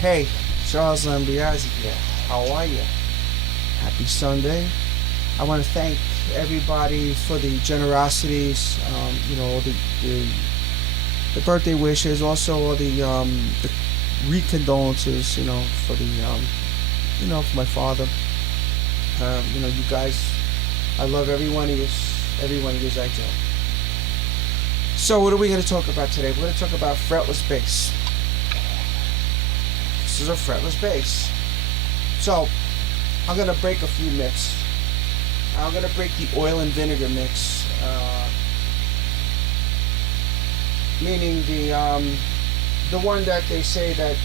Hey, Charles Lambiazzi here. How are you? Happy Sunday. I want to thank everybody for the generosities, the birthday wishes, also all the recondolences, for for my father. You guys, I love every one of you I do. So what are we going to talk about today? We're going to talk about fretless bass. This is a fretless bass. So I'm going to break a few myths. I'm going to break the Oil&Vineger mix, meaning the one that they say that,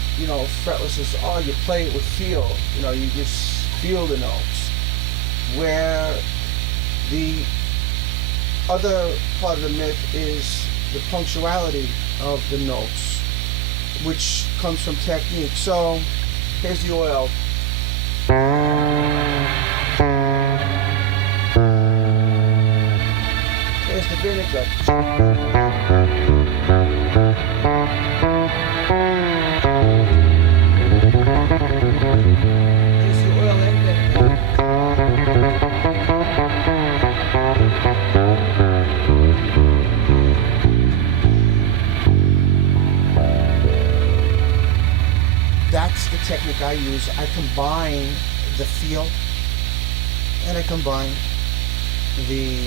fretless is, you play it with feel, you just feel the notes, where the other part of the myth is the punctuality of the notes, which comes from technique. So here's the oil. Here's the vinegar. Here's the oil and vinegar. That's the technique I use. I combine the feel and I combine the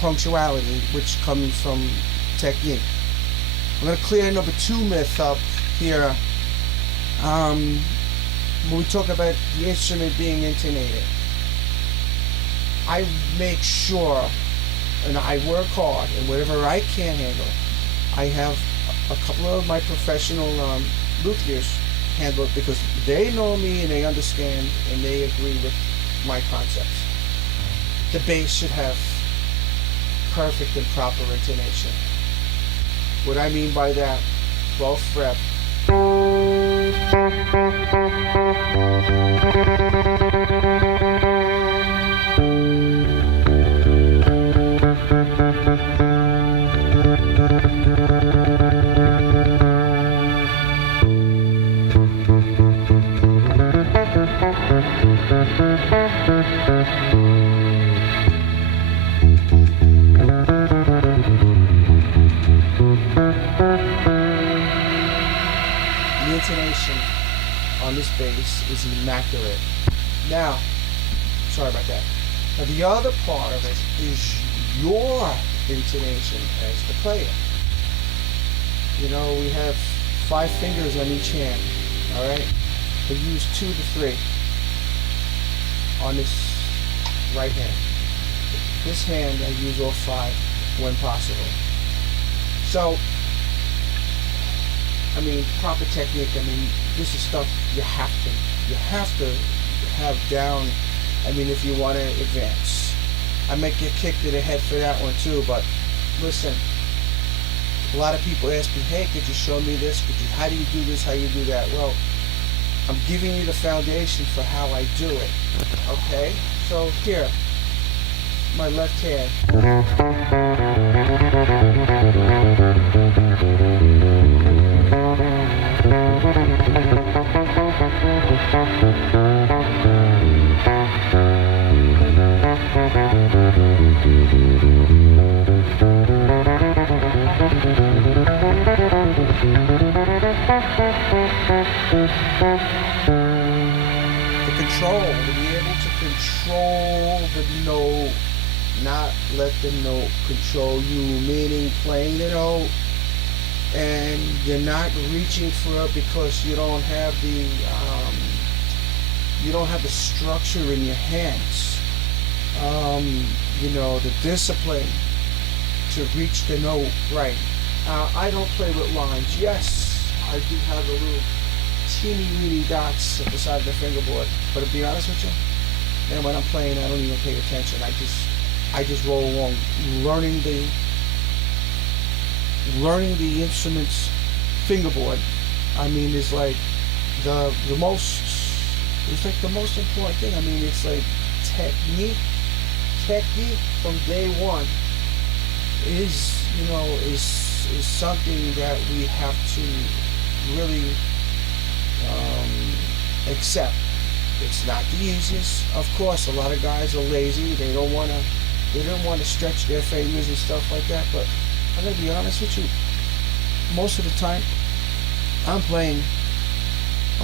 punctuality, which comes from technique. I'm going to clear number 2 myth up here. When we talk about the instrument being intonated, I make sure, and I work hard, and whatever I can handle, I have a couple of my professional luthiers handle it, because they know me and they understand and they agree with my concepts. The bass should have perfect and proper intonation. What I mean by that, 12th fret. The intonation on this bass is immaculate. Now, sorry about that. Now the other part of it is your intonation as the player. We have 5 fingers on each hand, alright? We use 2 to 3 on this right hand. This hand I use all 5 when possible. So, proper technique, this is stuff you have to have down, if you want to advance. I might get kicked in the head for that one too, but listen, a lot of people ask me, hey, could you show me this? How do you do this? How do you do that? Well, I'm giving you the foundation for how I do it, okay? So here, my left hand. To be able to control the note, not let the note control you, meaning playing the note and you're not reaching for it because you don't have the structure in your hands, the discipline to reach the note right. I don't play with lines. Yes, I do have the little teeny weeny dots at the side of the fingerboard. But to be honest with you, and when I'm playing, I don't even pay attention. I just roll along, learning the instrument's fingerboard. I mean, is like the most. It's like the most important thing. I mean, it's like technique from day one is something that we have to really accept. It's not the easiest. Of course, a lot of guys are lazy. They don't want to stretch their fingers and stuff like that. But I'm gonna be honest with you. Most of the time, I'm playing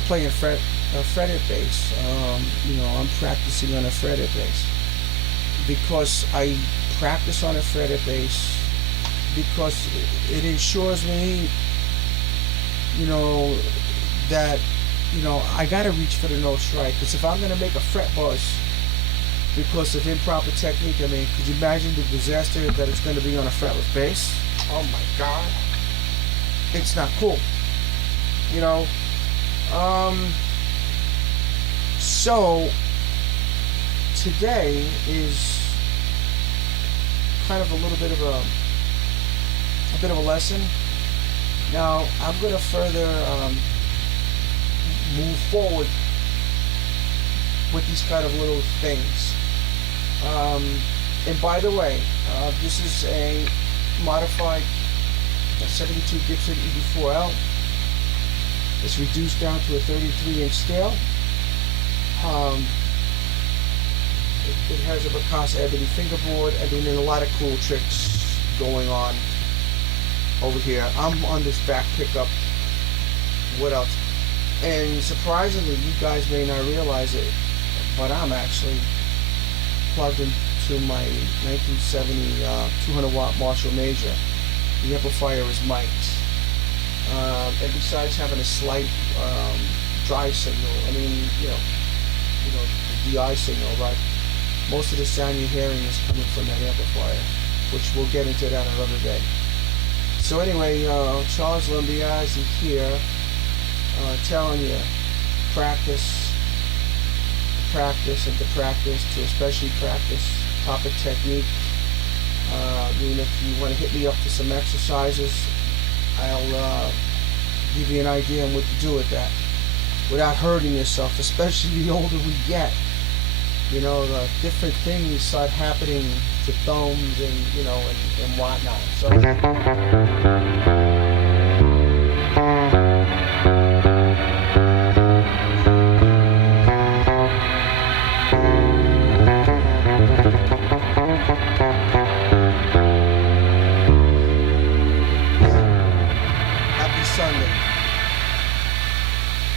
fretted bass. I'm practicing on a fretted bass because I practice on a fretted bass because it ensures me, that I gotta reach for the notes right. Because if I'm gonna make a fret buzz because of improper technique, I mean, could you imagine the disaster that it's gonna be on a fretless bass? Oh my God, it's not cool. So today is kind of a little bit of a lesson. Now I'm going to further move forward with these kind of little things. And by the way, this is a modified 72 Gibson EB4L. It's reduced down to a 33-inch scale. It has a Picasso ebony fingerboard. I mean, there's a lot of cool tricks going on over here. I'm on this back pickup. What else? And surprisingly, you guys may not realize it, but I'm actually plugged into my 1970 200-watt Marshall Major. The amplifier is mic'd. And besides having a slight dry signal, I mean, the DI signal, right? Most of the sound you're hearing is coming from that amplifier, which we'll get into that another day. So anyway, Charles Lumbiazzi here, telling you, practice, to especially practice proper technique. If you want to hit me up for some exercises, I'll give you an idea on what to do with that without hurting yourself, especially the older we get. The different things start happening to thumbs and whatnot. So